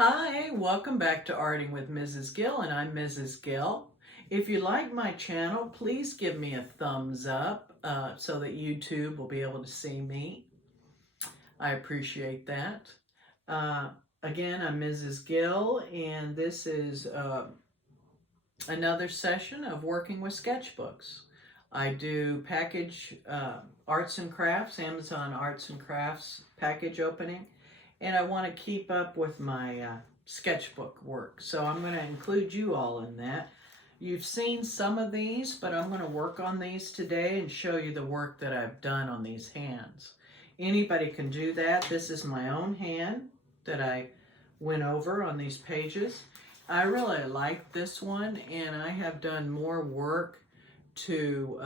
Hi, welcome back to Arting with Mrs. Gill, and I'm Mrs. Gill. If you like my channel, please give me a thumbs up so that YouTube will be able to see me. I appreciate that. Uh, Again, I'm Mrs. Gill, and this is another session of working with sketchbooks. I do package arts and crafts, Amazon arts and crafts package opening, and I want to keep up with my sketchbook work. So I'm going to include you all in that. You've seen some of these, but I'm going to work on these today and show you the work that I've done on these hands. Anybody can do that. This is my own hand that I went over on these pages. I really like this one, and I have done more work to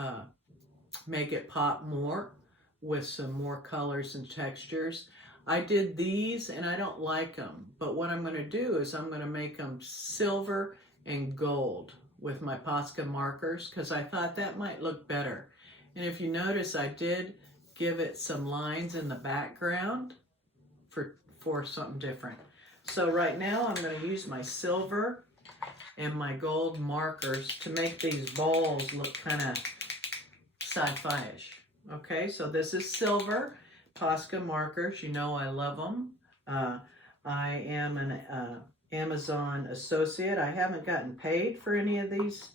make it pop more with some more colors and textures. I did these and I don't like them, but what I'm going to do is I'm going to make them silver and gold with my Posca markers because I thought that might look better. And if you notice, I did give it some lines in the background for something different. So right now I'm going to use my silver and my gold markers to make these balls look kind of sci-fi-ish. Okay, so this is silver Posca markers. You know I love them. I am an Amazon associate. I haven't gotten paid for any of these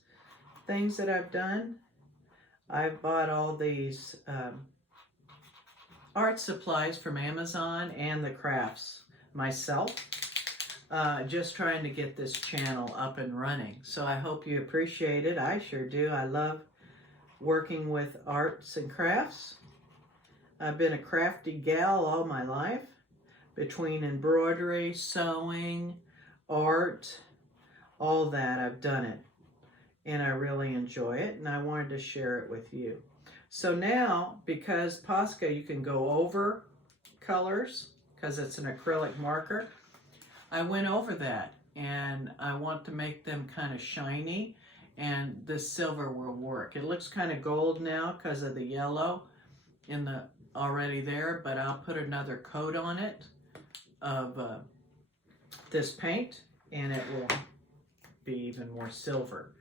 things that I've done. I've bought all these art supplies from Amazon and the crafts myself. Just trying to get this channel up and running. So I hope you appreciate it. I sure do. I love working with arts and crafts. I've been a crafty gal all my life, between embroidery, sewing, art, all that. I've done it, and I really enjoy it, and I wanted to share it with you. So now, because Posca, you can go over colors, because it's an acrylic marker, I went over that, and I want to make them kind of shiny, and this silver will work. It looks kind of gold now because of the yellow in the already there, but I'll put another coat on it of this paint, and it will be even more silver.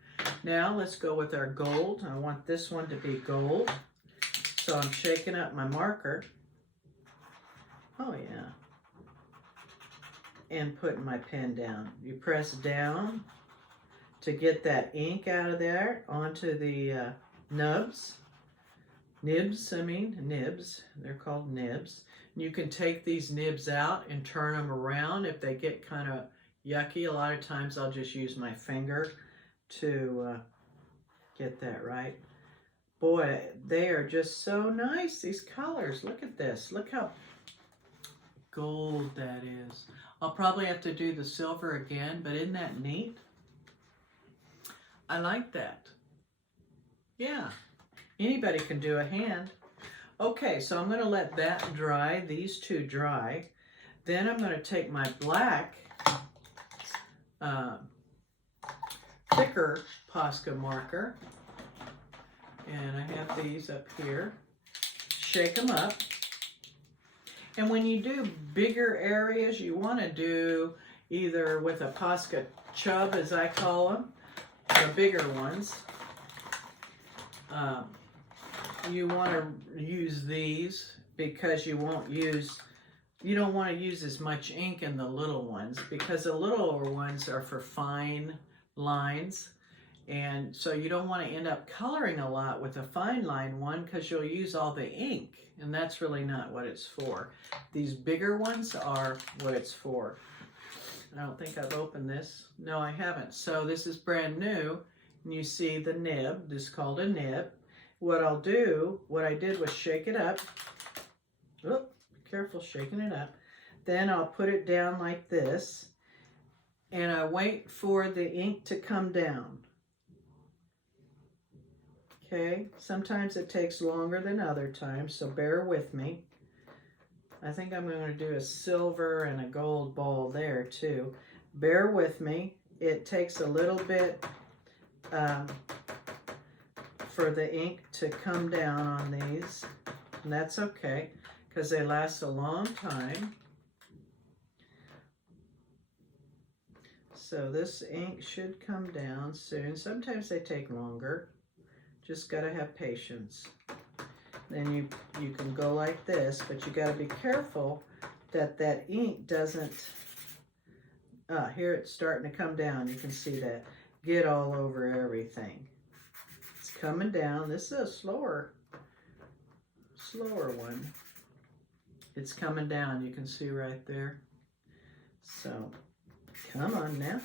Now let's go with our gold. I want this one to be gold, so I'm shaking up my marker. Oh yeah. And putting my pen down. You press down to get that ink out of there onto the nibs. They're called nibs. You can take these nibs out and turn them around if they get kind of yucky. A lot of times I'll just use my finger to get that right. Boy, they are just so nice, these colors. Look at this. Look how gold that is. I'll probably have to do the silver again, but isn't that neat? I like that. Yeah. Anybody can do a hand. Okay, so I'm going to let that dry, these two dry. Then I'm going to take my black, thicker Posca marker, and I have these up here. Shake them up. And when you do bigger areas, you want to do either with a Posca chub, as I call them, the bigger ones. You want to use these because you don't want to use as much ink in the little ones, because the littler ones are for fine lines, and so you don't want to end up coloring a lot with a fine line one because you'll use all the ink, and that's really not what it's for. These bigger ones are what it's for. I don't think I've opened this. No, I haven't. So this is brand new, and you see the nib. This is called a nib. What I did was shake it up. Oop, be careful shaking it up. Then I'll put it down like this, and I wait for the ink to come down. Okay, sometimes it takes longer than other times, so bear with me. I think I'm going to do a silver and a gold ball there too. Bear with me. It takes a little bit for the ink to come down on these, and that's okay because they last a long time. So this ink should come down soon. Sometimes they take longer. Just gotta have patience. Then you can go like this, but you gotta be careful that that ink doesn't, here it's starting to come down. You can see that. Get all over everything. It's coming down. This is a slower one. It's coming down. You can see right there. So, come on now.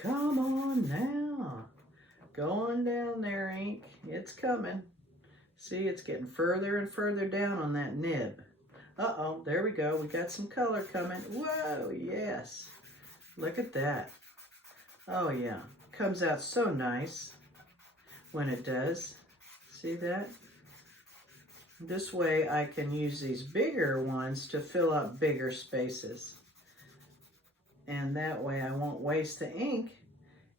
Come on now. Going down there, ink. It's coming. See, it's getting further and further down on that nib. Uh-oh, there we go. We got some color coming. Whoa, yes. Look at that. Oh, yeah. Comes out so nice when it does. See that? This way I can use these bigger ones to fill up bigger spaces. And that way I won't waste the ink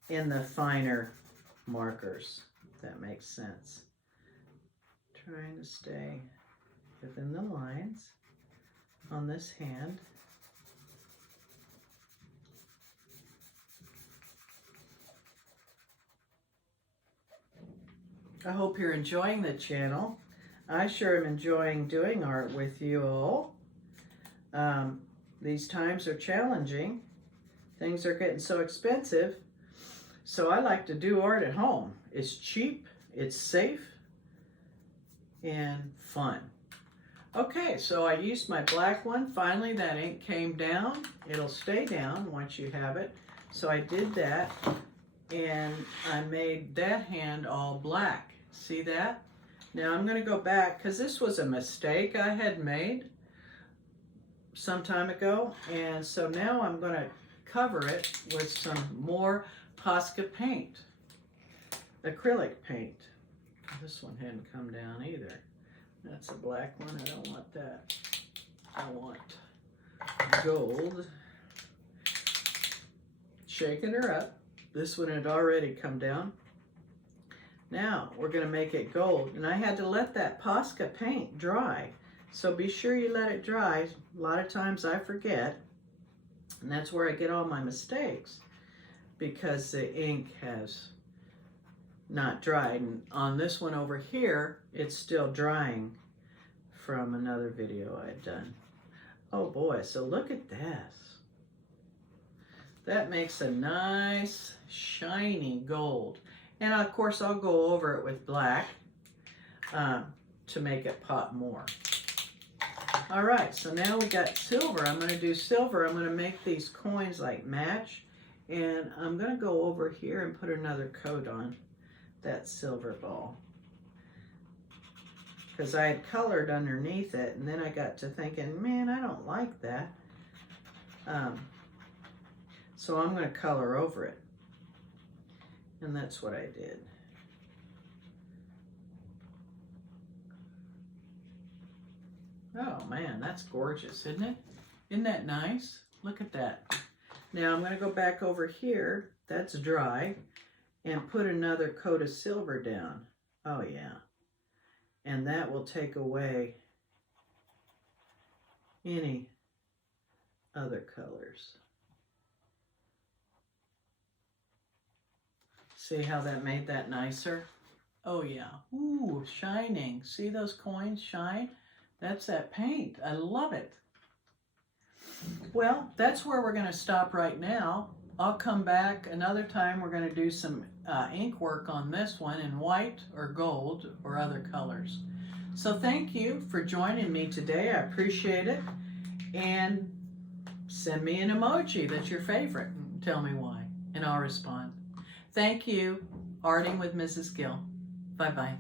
in the finer markers, if that makes sense. Trying to stay within the lines on this hand. I hope you're enjoying the channel. I sure am enjoying doing art with you all. These times are challenging. Things are getting so expensive. So I like to do art at home. It's cheap, it's safe, and fun. Okay, so I used my black one. Finally, that ink came down. It'll stay down once you have it. So I did that, and I made that hand all black. See that? Now I'm going to go back, because this was a mistake I had made some time ago, and so now I'm going to cover it with some more Posca paint, acrylic paint. This one hadn't come down either. That's a black one. I don't want that. I want gold. Shaking her up. This one had already come down. Now we're going to make it gold, and I had to let that Posca paint dry, so be sure you let it dry. A lot of times I forget, and that's where I get all my mistakes, because the ink has not dried. And on this one over here, it's still drying from another video I'd done. Oh boy, so look at this. That makes a nice shiny gold. And of course I'll go over it with black to make it pop more. All right, so now we got silver. I'm going to do silver. I'm going to make these coins like match. And I'm going to go over here and put another coat on that silver ball, because I had colored underneath it, and then I got to thinking, man, I don't like that. So I'm going to color over it. And that's what I did. Oh man, that's gorgeous, isn't it? Isn't that nice? Look at that. Now I'm going to go back over here, that's dry, and put another coat of silver down. Oh yeah. And that will take away any other colors. See how that made that nicer? Oh yeah. Ooh, shining. See those coins shine? That's that paint. I love it. Well, that's where we're going to stop right now. I'll come back another time. We're going to do some ink work on this one in white or gold or other colors. So thank you for joining me today. I appreciate it. And send me an emoji that's your favorite and tell me why, and I'll respond. Thank you. Arting with Mrs. Gill. Bye-bye.